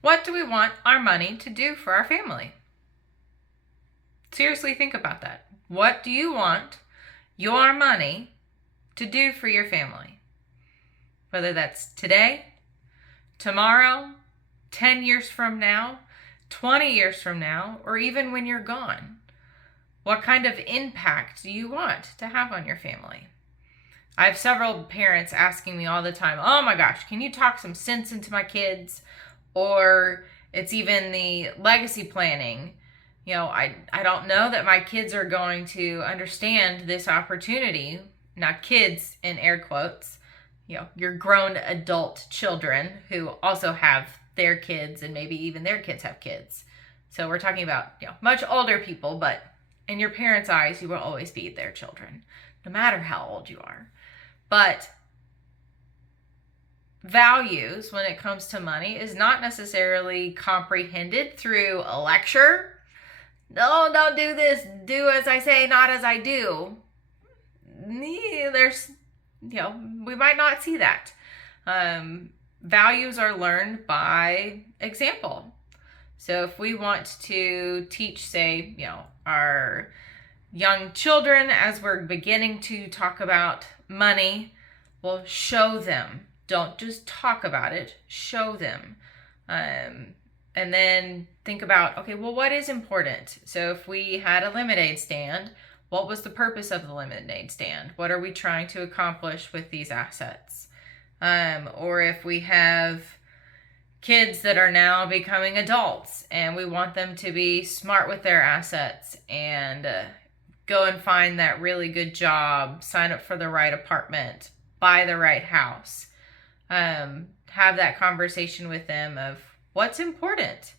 What do we want our money to do for our family? Seriously, think about that. What do you want your money to do for your family? Whether that's today, tomorrow, 10 years from now, 20 years from now, or even when you're gone. What kind of impact do you want to have on your family? I have several parents asking me all the time, oh my gosh, can you talk some sense into my kids? Or it's even the legacy planning. I don't know that my kids are going to understand this opportunity. Now, kids in air quotes, your grown adult children who also have their kids and maybe even their kids have kids. So we're talking about, much older people, but in your parents' eyes, you will always be their children, no matter how old you are. But values when it comes to money is not necessarily comprehended through a lecture. No, don't do this. Do as I say, not as I do. There's, we might not see that. Values are learned by example. So if we want to teach, say, our young children as we're beginning to talk about money, we'll show them. Don't just talk about it, show them. And then think about, okay, well, what is important? So if we had a lemonade stand, what was the purpose of the lemonade stand? What are we trying to accomplish with these assets? Or if we have kids that are now becoming adults and we want them to be smart with their assets and go and find that really good job, sign up for the right apartment, buy the right house. Have that conversation with them of what's important.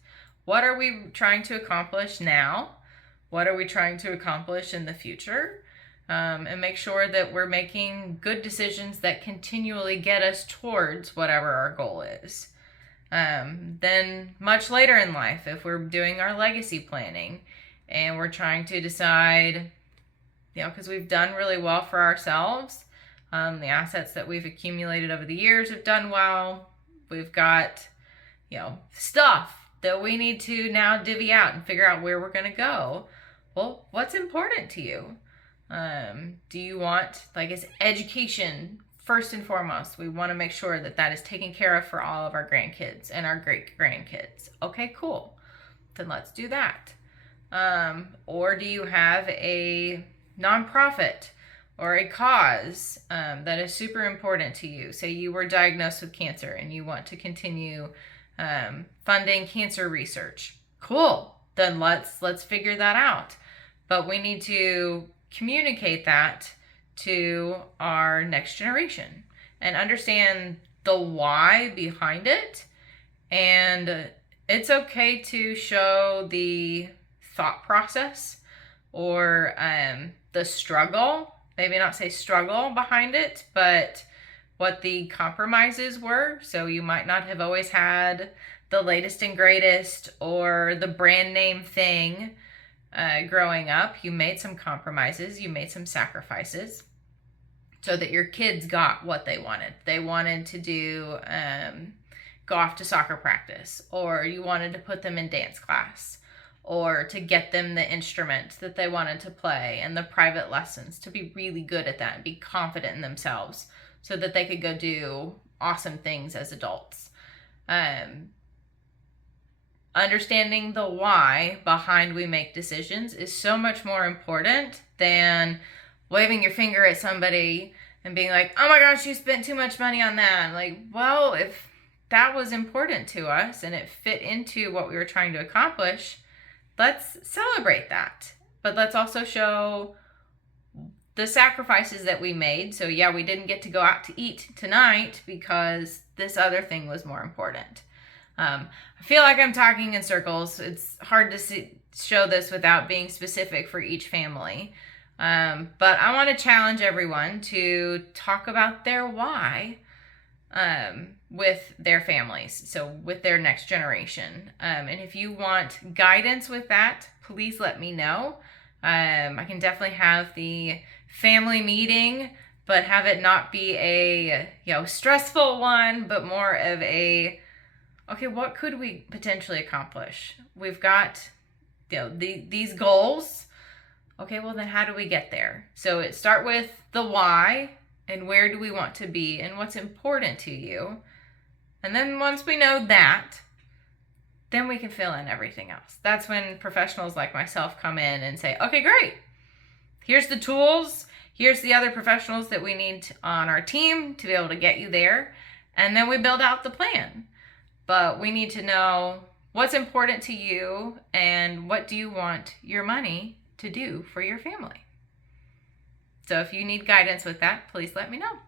What are we trying to accomplish now? What are we trying to accomplish in the future? And make sure that we're making good decisions that continually get us towards whatever our goal is. Then much later in life, if we're doing our legacy planning and we're trying to decide, because we've done really well for ourselves, the assets that we've accumulated over the years have done well. We've got, stuff that we need to now divvy out and figure out where we're going to go. Well, what's important to you? Do you want, is education first and foremost? We want to make sure that that is taken care of for all of our grandkids and our great grandkids. Okay, cool. Then let's do that. Or do you have a nonprofit or a cause that is super important to you? Say you were diagnosed with cancer and you want to continue funding cancer research. Cool. Then let's figure that out. But we need to communicate that to our next generation and understand the why behind it. And it's okay to show the thought process or the struggle, maybe not say struggle behind it, but what the compromises were. So you might not have always had the latest and greatest or the brand name thing growing up. You made some compromises, you made some sacrifices so that your kids got what they wanted. They wanted to go off to soccer practice, or you wanted to put them in dance class, or to get them the instrument that they wanted to play and the private lessons to be really good at that and be confident in themselves so that they could go do awesome things as adults. Understanding the why behind we make decisions is so much more important than waving your finger at somebody and being like, oh my gosh, you spent too much money on that. Well, if that was important to us and it fit into what we were trying to accomplish, let's celebrate that. But let's also show the sacrifices that we made. So yeah, we didn't get to go out to eat tonight because this other thing was more important. I feel like I'm talking in circles. It's hard to show this without being specific for each family. But I want to challenge everyone to talk about their why with their families, so with their next generation. And if you want guidance with that, please let me know. I can definitely have the family meeting, but have it not be a stressful one, but more of a, okay, what could we potentially accomplish? We've got, these goals. Okay, well then how do we get there? So start with the why and where do we want to be and what's important to you. And then once we know that, then we can fill in everything else. That's when professionals like myself come in and say, okay, great. Here's the tools. Here's the other professionals that we need on our team to be able to get you there. And then we build out the plan. But we need to know what's important to you and what do you want your money to do for your family. So if you need guidance with that, please let me know.